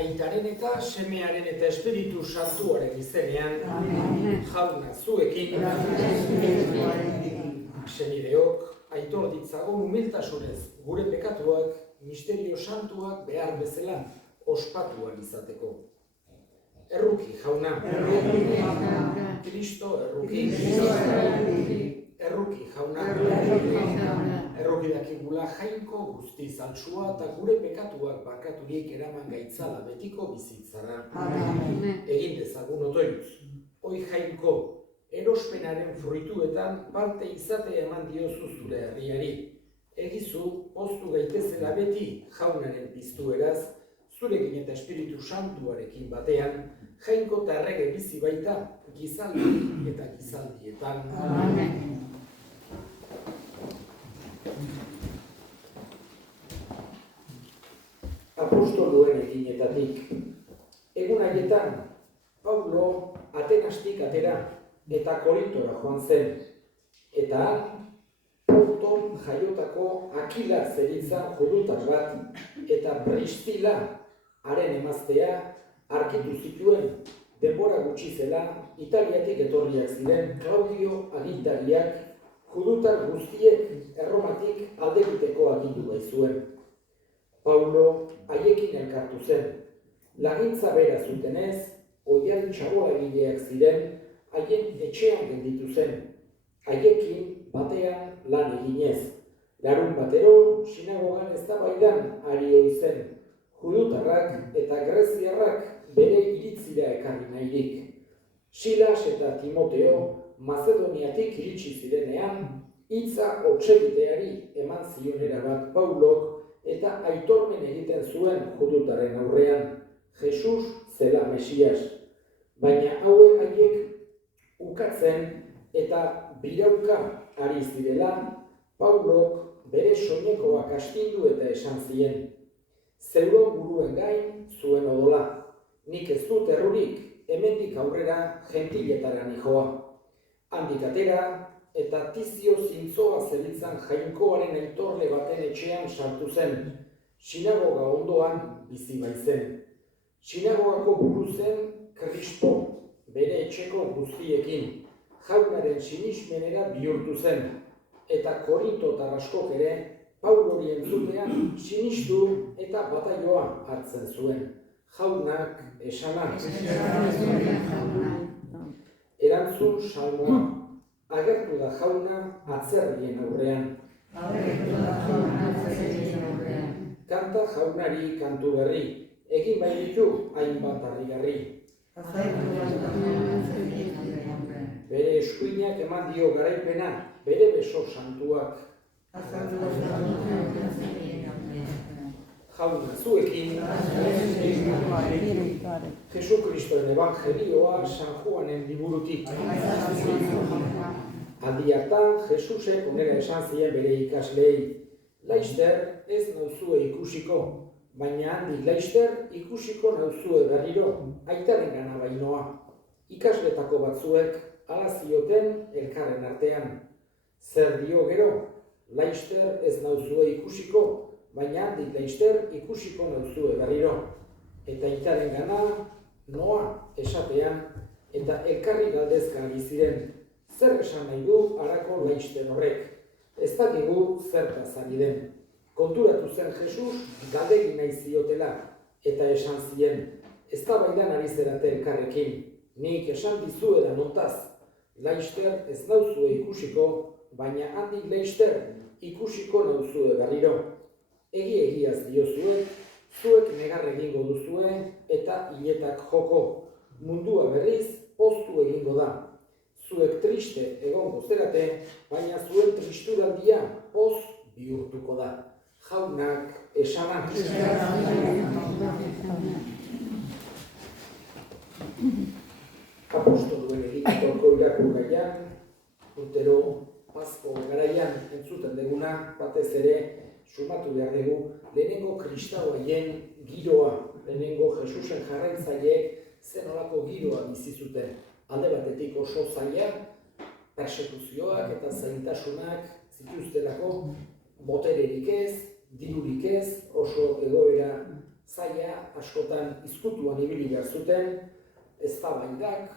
Aitaren eta semearen eta Espiritu Santuaren izenean, jauna zuekin, senideok, aitor ditzagun humiltasunez gure pekatuak, misterio santuak behar bezala ospatuan izateko. Erruki, jauna. Kristo erruki. Erruki, jauna. Erruki dakigula jainko guztiz altsua eta gure pekatuak barkaturik eraman gaitzala betiko bizitzara. Egin dezagun otoitz. Hoi jainko, erospenaren fruituetan parte izate eman diozu zure herriari. Egizu, poztu gaitezela beti jaunaren piztueraz, zurekin eta Espiritu Santuarekin batean, jainko eta errege bizi baita, gizaldi eta gizaldietan. Apostoluen eginetatik. Egun haietan, Paulo Atenastik atera eta Korintora joan zen. Eta Ponton jaiotako Akila zeritzan judutar bat eta Pristila haren emaztea arkitu zituen. Denbora gutxi zela, Italiatik etorriak ziren Claudio agintariak judutar guztiek Erromatik aldekiteko agindu baitzuen. Paulo haiekin elkartu zen. Lagintza bera zutenez, oian txaboagileak ziren, haien etxean gelditu zen. Haiekin batean lan eginez. Larun batero, sinagogan eztabaidan ari ohi zen. Judutarrak eta greziarrak bere iritzira ekarri nahirik. Silas eta Timoteo Mazedoniatik iritsi zirenean, hitza hotsegiteari eman zionera bat Paulok eta aitormen egiten zuen judutaren aurrean, Jesus zela Mesias. Baina hauek haiek ukatzen eta birauka ari zirela, Paulok bere soinekoak astindu eta esan zien. Zeuron buruen gain zuen odola. Nik ez dut errurik, hemendik aurrera gentiletara nijoa. Handik atera eta Tizio zintzoa zeritzan jainkoaren aitorle baten etxean sartu zen. Sinagoga ondoan bizi baitzen. Sinagogako buru zen Krispo, bere etxeko guztiekin. Jaunaren sinismenera bihurtu zen. Eta Korintotar askok ere Paulori entzutean sinistu eta bataioa hartzen zuen. Jaunak esanak. Erantzun salmoa. Agertu da jauna atzerrien aurrean. Kanta jaunari kantu berri. Egin bai ditu hainbat harrigarri. Bere eskuinak eman dio garaipena, bere beso santuak. Jauna zuekin, Jesukristoen evangelioa San Juanen liburutik. Aldi hartan, Jesusek onera esan zien bere ikasleei, laister ez nauzue ikusiko, baina handik laister ikusiko nauzue berriro, aitaren gana bainoa. Ikasletako batzuek hala zioten elkarren artean. Zer dio gero? Laister ez nauzue ikusiko, baina handik laister ikusiko nauzue berriro. Eta aitaren gana noa esatean, eta elkarri galdezka ari ziren. Zer esan nahi du harako laister horrek? Ez dakigu zertaz ari den. Konturatu zen Jesus galdegin nahi ziotela, eta esan zien, eztabaidan ari zerate elkarrekin. Nik esan dizuela notaz, laister ez nauzue ikusiko, baina handik laister ikusiko nauzue berriro. Egiaz diozuek, zuek negar egingo duzue eta hiletak joko. Mundua berriz poztu egingo da. Zuek triste egongo zerate, baina zuen tristuraldia poz bihurtuko da. Jaunak esanak. Apostoluen egiteko irakurgaian, urtero Pasko garaian entzuten deguna, batez ere sumatu behar dugu, lehenengo kristau haien giroa, lehenengo Jesusen jarraitzaileek zen olako giroa bizi zuten. Alde batetik oso zaila, persekuzioak eta zailtasunak zituztelako, botererik ez, dirurik ez, oso egoera zaila askotan izkutuan ibili behar zuten, eztabaidak,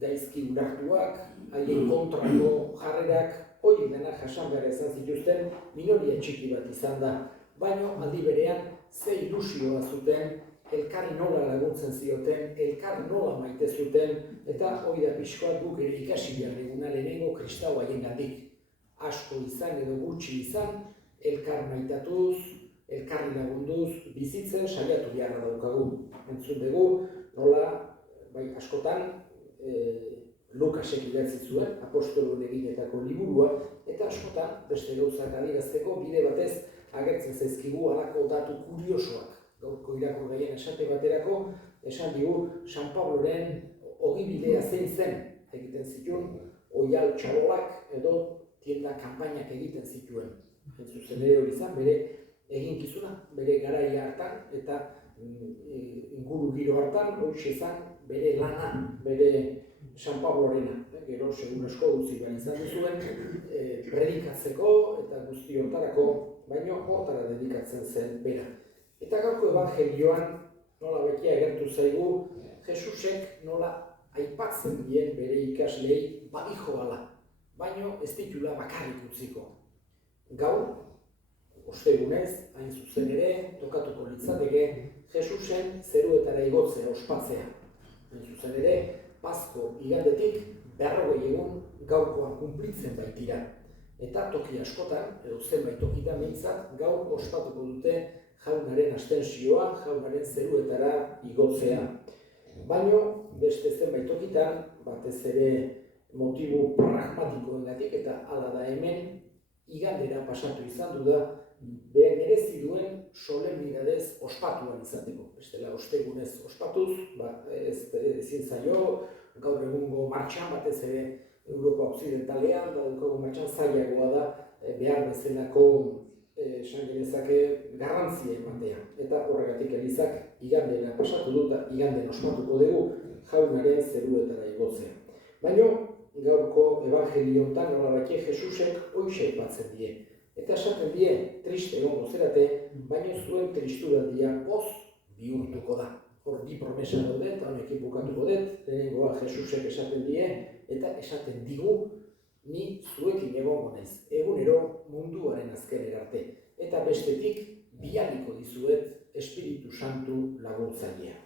gaizki ulertuak, haien kontrako jarrerak, hori denak jasan behar izan zituzten minoria txiki bat izan da. Baina aldi berean ze ilusioa zuten, elkarri nola laguntzen zioten, elkarri nola maite zuten, eta hori da pixkoak guk ere ikasi behar duguna lehenengo kristau haiengandik. Asko izan edo gutxi izan, elkar maitatuz, elkarri lagunduz, bizitzen saiatu beharra daukagu. Entzun dugu, nola, bai askotan, Lukasek idatzi zuen, apostoluen eginetako liburua, eta askotan, beste gauzak adierazteko, bide batez agertzen zaizkigu halako datu kuriosoak. Gaurko irakur gaien esate baterako, esan digu San Pabloren ogibidea zein zen egiten zituen, oial txalolak edo tienda kanpainak egiten zituen. Zuzen ere hori izan, bere eginkizuna, bere garaia hartan, eta inguru giro hartan, hori izan bere lana, bere San Pablorena. Gero, segun asko utzi behar izan duzuen, predikatzeko eta guzti hortarako, baino hortara dedikatzen zen bera. Eta gaurko evangelioan, nola bekia agertu zaigu, Jesusek nola aipatzen dien bere ikaslei badijoala, baino ez ditula bakarrik utziko. Gaur, ostegunez, hain zuzen ere, tokatuko litzateke, Jesusen zeruetara igotzea, ospatzea. Hain zuzen ere, Pasko igandetik 40 egun gaurkoan kunplitzen baitira. Eta toki askotan, edo zenbait tokitan behintzat, gaur ospatuko dute jaunaren astensioa, jaunaren zeruetara igotzea. Baino, beste zenbait tokitan, batez ere motibu pragmatikoengatik eta hala da hemen, igandera pasatu izan du da, merezi duen solemnidadez ospatuan izateko. Bestela, ostegunez ospatuz, ezin zaio, gaur egungo martxan, batez ere Europa Occidentalean, daukago martxan zailagoa da, behar bezalako esan genezake garrantzia ematea. Eta horregatik Elizak igandena pasatu dut, iganden ospatuko dugu jaunaren zeruetara igotzea. Baina, gaurko evangeliontan nolabait Jesusek hoxe aipatzen die. Eta esaten die, triste egongo zerate, baina zuen tristuraldia poz bihurtuko da. Hor bi promesa daude, eta honekin bukatuko dut, lehenengoa Jesusek esaten die, eta esaten digu, ni zuekin egongo naiz, egunero munduaren azkenera arte. Eta bestetik, bialiko dizuet Espiritu Santu laguntzailea.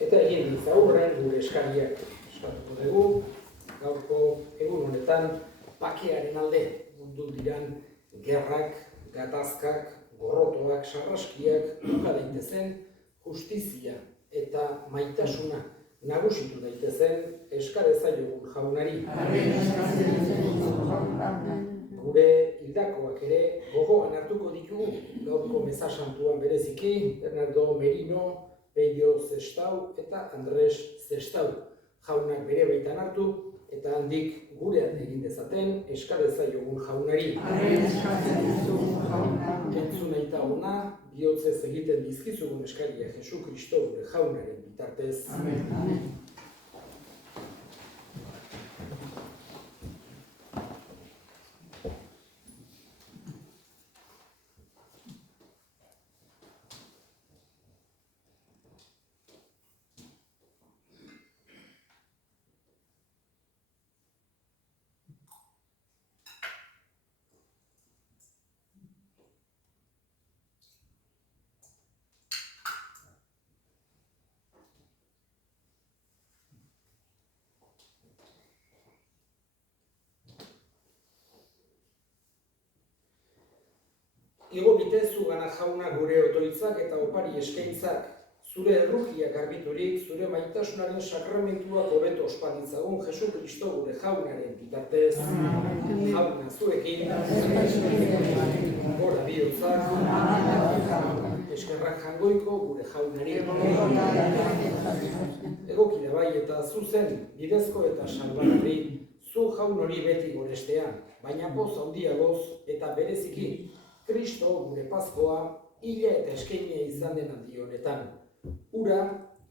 Eta egin ditzaurren gure eskariak eskatuko dugu, gaurko egun honetan bakearen alde mundu diran gerrak, gatazkak, gorrotoak, sarraskiak, duka daitezen, justizia eta maitasuna nagusitu daitezen eskarezaiogun jaunari. Gure hildakoak ere gogoan hartuko ditugu gaurko meza santuan bereziki, Bernardo Merino, Peio Zestau eta Andres Zestau. Jaunak bere baitan hartu, eta handik gurean egin dezaten eskarezaiogun jaunari. Entzun eta ona, bihotzez egiten dizkizugun eskaria Jesu Kristo gure jaunaren bitartez. Igo bitezu gana jauna gure otoitzak eta opari eskaintzak, zure errugiak garbiturik, zure maitasunaren sakramentuak hobeto ospatitzagun Jesu Kristo gure jaunaren bitartez. Jauna zuekin, gora bihotzak, eskerrak jangoiko gure jaunari. Egokide bai eta zuzen, bidezko eta salbarri, zu jaun hori beti gorestean, baina poz handiagoz eta bereziki, Kristo gure Paskoa hila eta eskainia izan den aldi honetan. Ura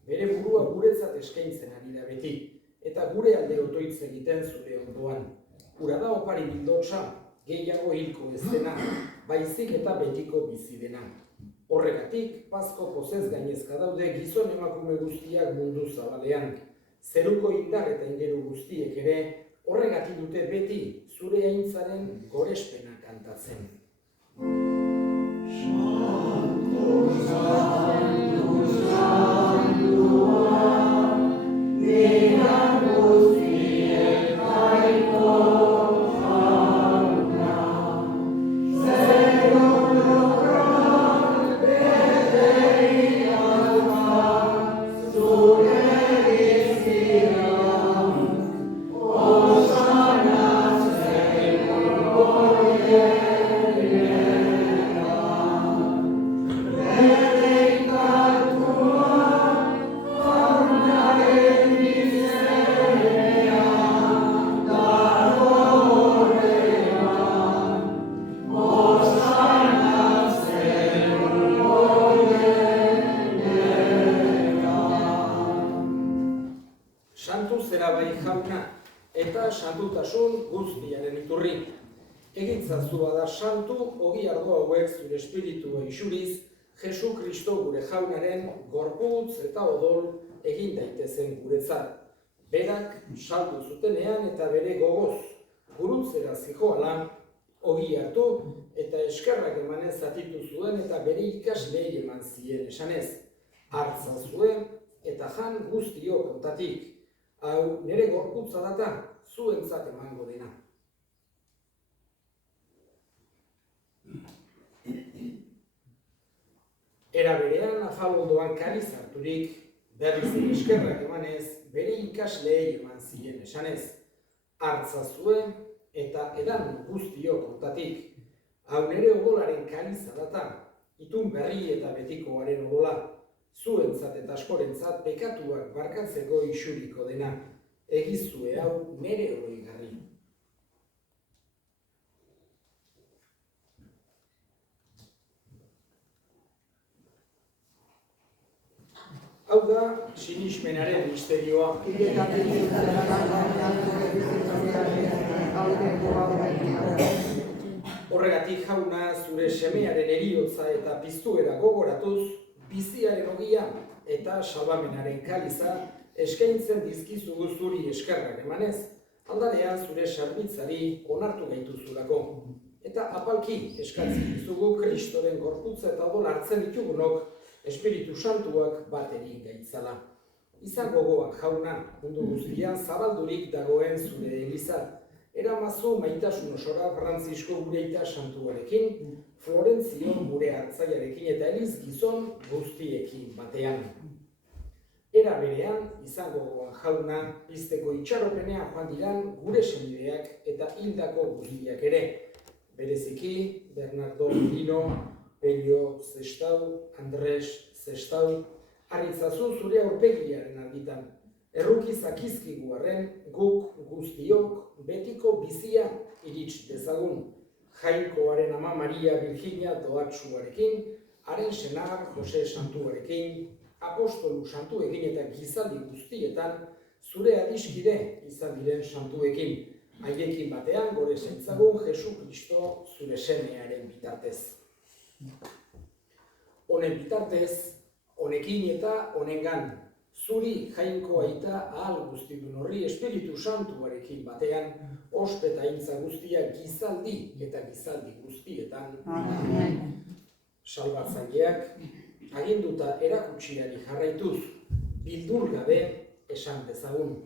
bere burua guretzat eskaintzen ari da beti, eta gure alde otoitz egiten zure ondoan. Ura da opari bildotsa, gehiago hilko ez dena, baizik eta betiko bizi dena. Horregatik, pazko pozez gainezka daude gizon emakume guztiak mundu zabalean. Zeruko indar eta ingeru guztiek ere, horregatik dute beti zure aintzaren gorespena kantatzen. Eta santutasun guztiaren iturri. Egitzazua da santu, ogi ardo hauek zure espiritua isuriz, Jesu Kristo gure jaunaren gorputz eta odol egin daitezen guretzat. Berak saldu zutenean eta bere gogoz, gurutzera zijoala, ogi hartu eta eskerrak emanez zatitu zuen eta bere ikaslei eman zien esanez. Hartza zuen eta jan guztio kontatik. Hau, nire gorputza data, zuentzat emango dena. Era berean, afalondoan kariz harturik, berriz eskerrak emanez, bere ikasleei eman zien esanez. Hartza zuen eta edan guztio kontatik. Hau, nire odolaren kariza data, itun berri eta betikoaren odola. Zuentzat eta askorentzat pekatuak barkatzeko isuriko dena, egizue hau nere oroigarri. Hau da, sinismenaren misterioa. Horregatik jauna zure semearen heriotza eta piztuera gogoratuz, biziaren ogia eta salbamenaren kaliza eskaintzen dizkizugu zuri eskerrak emanez, aldarean zure sarbitzari onartu gaituzulako. Eta apalki eskatzen dizugu Kristoren gorputza eta odol hartzen ditugunok Espiritu Santuak bateri gaitzala. Izan gogoak jauna, mundu guztian zabaldurik dagoen zure eliza. Eramazu maitasun osora Frantzisko gure aita santuarekin, Florentzio gure hartzaiarekin eta eliz gizon guztiekin batean. Era berean, izango gogoan jauna, pizteko itxaropenean joan diran gure senideak eta hildako guztiak ere. Bereziki, Bernardo Lino, Pello Zestau, Andres Zestau, harritzazu zure aurpegiaren argitan. Erruki zakizkigu arren, guk guztiok betiko bizia irits dezagun. Jainkoaren ama Maria Virginia doatsuarekin, haren senar Jose Santuarekin, apostolu santuekin eta gizaldi guztietan zure adiskide izan diren santuekin. Haiekin batean gore zaitzagun Jesu Kristo zure semearen bitartez. Honen bitartez, honekin eta honengan, zuri jainko aita ahal guztidun horri Espiritu Santuarekin batean, ospeta intza guztia gizaldi eta gizaldi guztietan. Salbatzaileak, aginduta erakutsiari jarraituz, bildur gabe esan dezagun.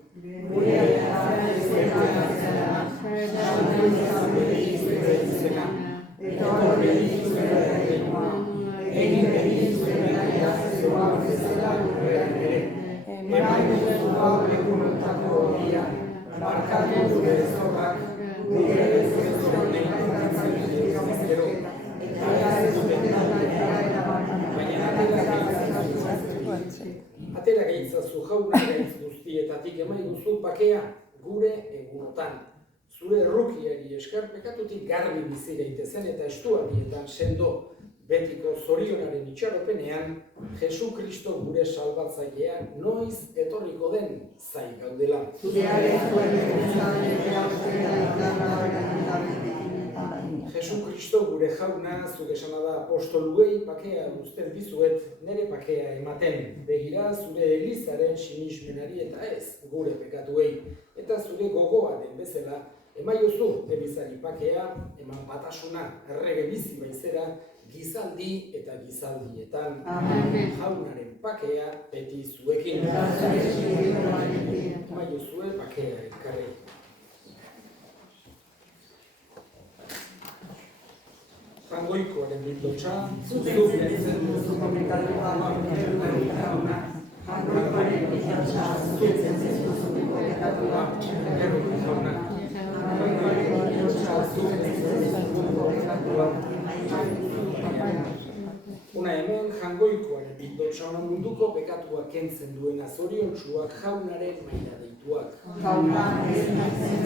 Atera gaitzazu jauna gaitz guztietatik emaiguzu bakea gure egunotan. Zure errukiari esker pekatutik garbi bizi daitezen eta estualdietan sendo betiko zorionaren itxaropenean Jesu Kristo gure salbatzailea noiz etorriko den zai gaudela. Jesu Kristo gure jauna, zuk esana da apostoluei bakea uzten dizuet, nire bakea ematen. Begira zure elizaren sinismenari eta ez gure pekatuei. Eta zure gogoa den bezala, emaiozu elizari bakea, eman batasuna, errege bizi baizera, gizaldi eta gizaldietan. Jaunaren bakea beti zuekin. Emaiozue bakea elkarri. Jangoikoaren bildotxa, zuk nintzen duzu komentatua Errege jauna. Jangoikoaren bildotxa, zuk nintzen duzu komentatua Errege jauna. Jangoikoaren bildotxa, zuk nintzen duzu komentatua. Una hemen jangoikoaren bildotxa honan munduko pekatua kentzen duena zoriontsuak jaunaren maila deituak. Jauna ez nintzen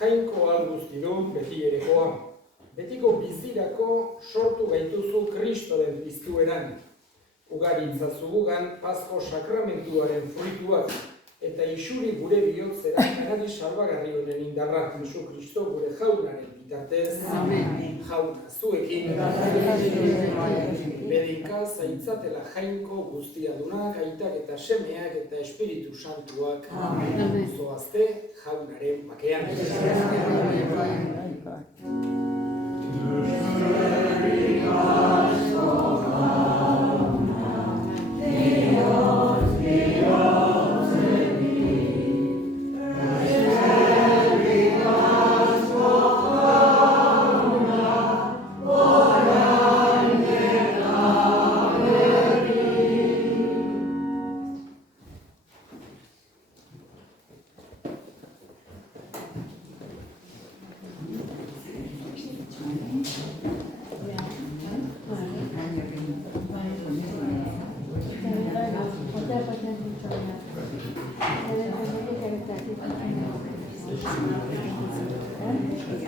Jainko guztiron beti erekoa. Betiko bizirako sortu gaituzu Kristoren piztueran. Ugaritzazu gugan Pasko sakramentuaren fruituak, eta isuri gure bihotzera kanari salbagarri honen indarra, Jesu Kristo gure jaunaren bitartez. Amen. Jauna, zuekin. Bedika zaitzatela jainko guztiadunak, aitak eta semeak eta Espiritu Santuak. Amen. Zoazte jaunaren bakean.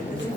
Gracias.